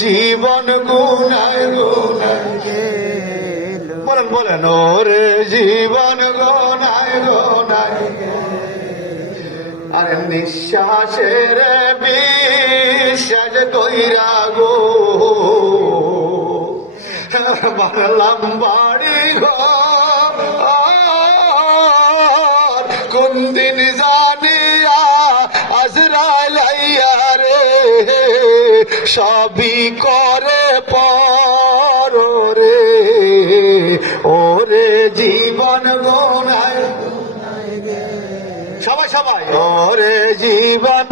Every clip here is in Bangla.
জীবন গুনায় গুনায় গেল বলেন বলেন ওরে জীবন গুনায় গুনায় আর নিঃশ্বাসের বিশ্বাস কইরা গো বাড়লাম বাড়ি ঘর কোন দিন জানিয়া আজরাইল আইয়া রে সবই করে পর রে ওরে জীবন গোনায় সবাই সবাই ওরে জীবন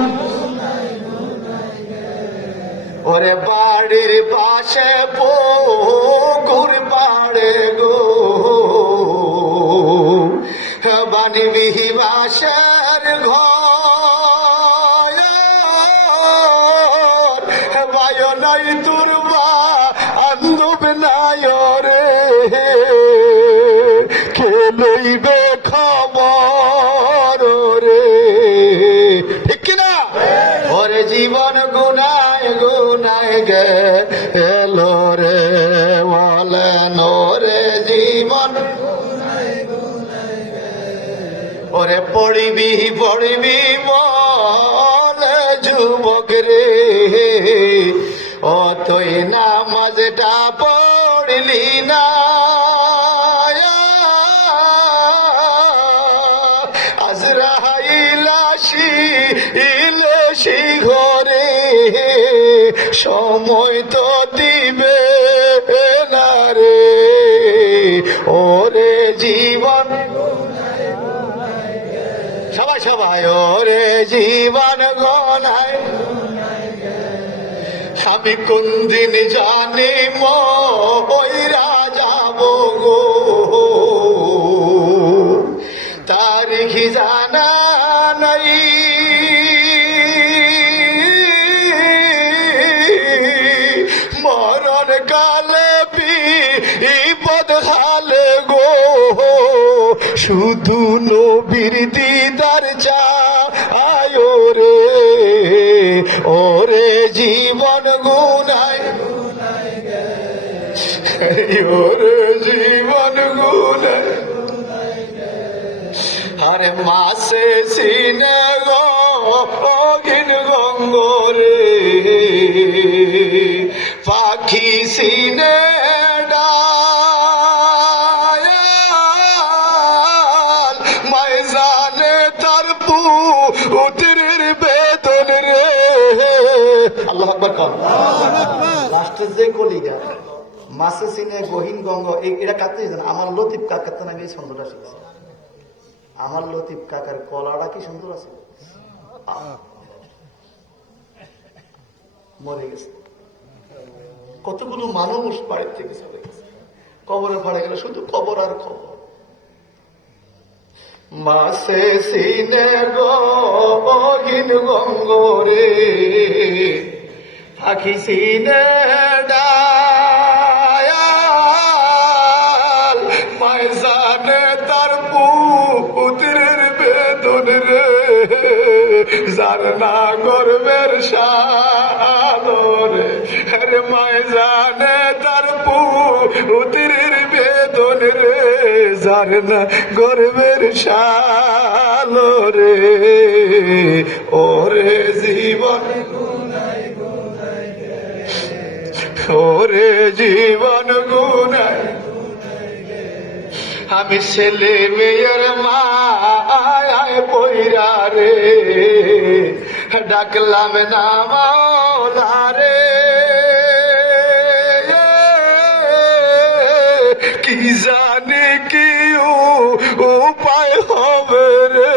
ওরে বাড়ির পাশে পুকুর পাড়ে গো বানিবি বাসার ঘর বায় নাই তুরবা আন্দব নাই রে কে লইবে খবর রে ঠিক কিনা ওরে জীবন গুনায় গুনায় গেলো রে বলেন ওরে জীবন ওরে পড়িবি পড়িবি বলে যুবক রে ও তুই নামাজটা পড়লি না আজরাইল আসিলে ঘরে সময় তো দিবে না রে ওরে জীবন সবাই সবাই ওরে জীবন গনায় আমি কোন দিন জানি মইরা যাব গো তারিখ জানা নাই মরণ কালে বিপদ হালে গো শুধু নবীর দিদার চায় রে ওরে জীবন গুনায় ওরে জীবন গুনায় আরে মাসে সিনে গিন গঙ্গরে পাখি সিনে মাইজানে তার পুত্রের বেদন রে আল্লাহু আকবার কর লাস্টের যে কলিগা মাসে সিনে গহীন গঙ্গ এটা কাটতে জানা আমার লতিফ কাকাতে নাকি এই ছন্দটা শিখছে আমার লতিফ কাকার কলাটা কি সুন্দর আছে মরে গেছে কতগুলো মানুষ বাড়ির থেকে চলে গেছে কবরে ফাড়ে গেলে শুধু কবর আর খবর মাসে সিনে গহীন গঙ্গ রে আখি সিনে ডায়াল মাইজানে তার পুত্রের বেদন রে যার না গর্বের সাদরে রে মাইজানে তার পুত্রের বেদন রে যার না গর্বের সালরে ওরে জীবন ওরে জীবন গুনায় আমি ছেলে মেয়ের মায় পইরা রে ডাকলাম না মাওলা রে কি জানি কি উপায় হবে রে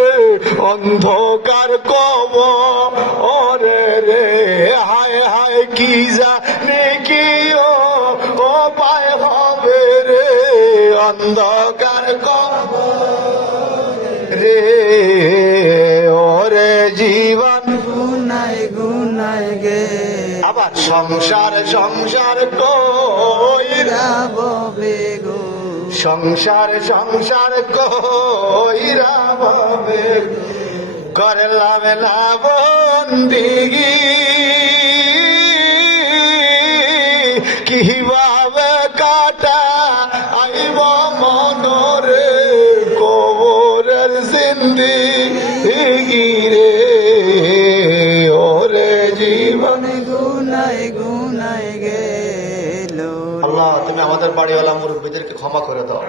অন্ধকার কবরে রে হায় হায় কি জানি কি উপায় হবে রে অন্ধকার কবরে ওরে জীবন গুনায় গুনায় গে আবার সংসার সংসার কইরা ববে গো সংসার সংসার কইরা ববে করলাম না বন্দিগি কিভাবে কাটা আইব মনরে কবরের জিন্দেগি রে ওরে জীবন। গুনায় গুনায় গেল। আল্লাহ তুমি আমাদের বাড়িওয়ালা মুরব্বীদেরকে ক্ষমা করে দাও।